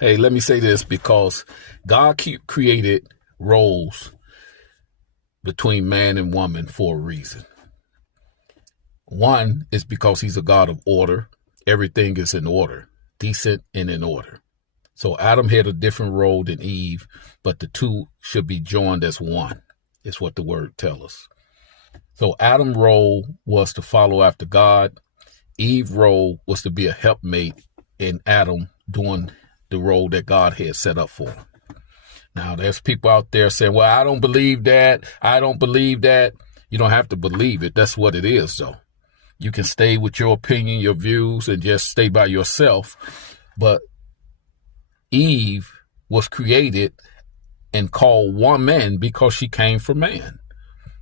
Hey, let me say this because God created roles between man and woman for a reason. One is because he's a God of order. Everything is in order, decent and in order. So Adam had a different role than Eve, but the two should be joined as one, is what the word tells us. So Adam's role was to follow after God. Eve's role was to be a helpmate in Adam doing the role that God had set up for him. Now, there's people out there saying, well, I don't believe that. I don't believe that. You don't have to believe it. That's what it is, though. You can stay with your opinion, your views, and just stay by yourself. But Eve was created and called woman because she came from man.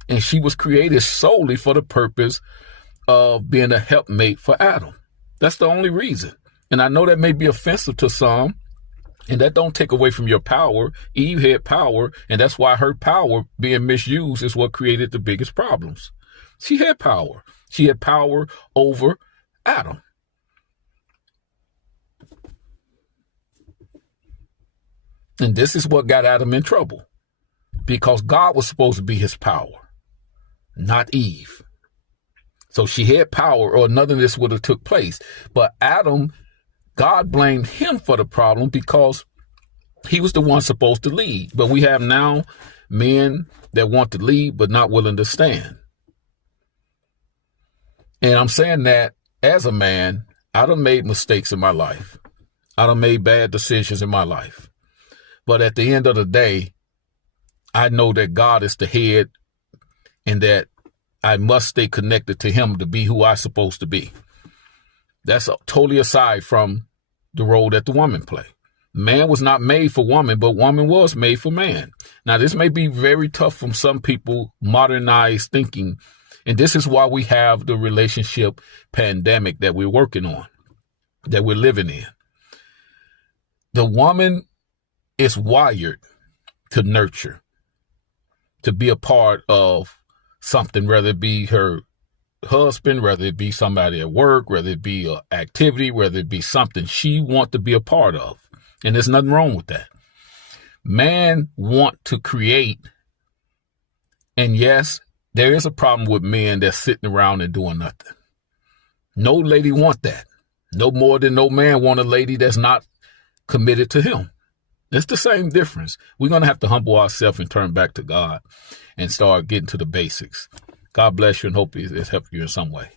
And she was created solely for the purpose of being a helpmate for Adam. That's the only reason. And I know that may be offensive to some, and that don't take away from your power. Eve had power, and that's why her power being misused is what created the biggest problems. She had power. She had power over Adam. And this is what got Adam in trouble, because God was supposed to be his power, not Eve. So she had power, or none of this would have took place. But Adam, God blamed him for the problem because he was the one supposed to lead. But we have now men that want to lead but not willing to stand. And I'm saying that as a man, I done made mistakes in my life. I done made bad decisions in my life. But at the end of the day, I know that God is the head and that I must stay connected to him to be who I'm supposed to be. That's totally aside from the role that the woman play. Man was not made for woman, but woman was made for man. Now, this may be very tough from some people, modernized thinking, and this is why we have the relationship pandemic that we're working on, that we're living in. The woman is wired to nurture, to be a part of something, whether it be her husband, whether it be somebody at work, whether it be an activity, whether it be something she wants to be a part of. And there's nothing wrong with that. Man want to create. And yes, there is a problem with men that's sitting around and doing nothing. No lady want that. No more than no man want a lady that's not committed to him. It's the same difference. We're going to have to humble ourselves and turn back to God and start getting to the basics. God bless you and hope it's helped you in some way.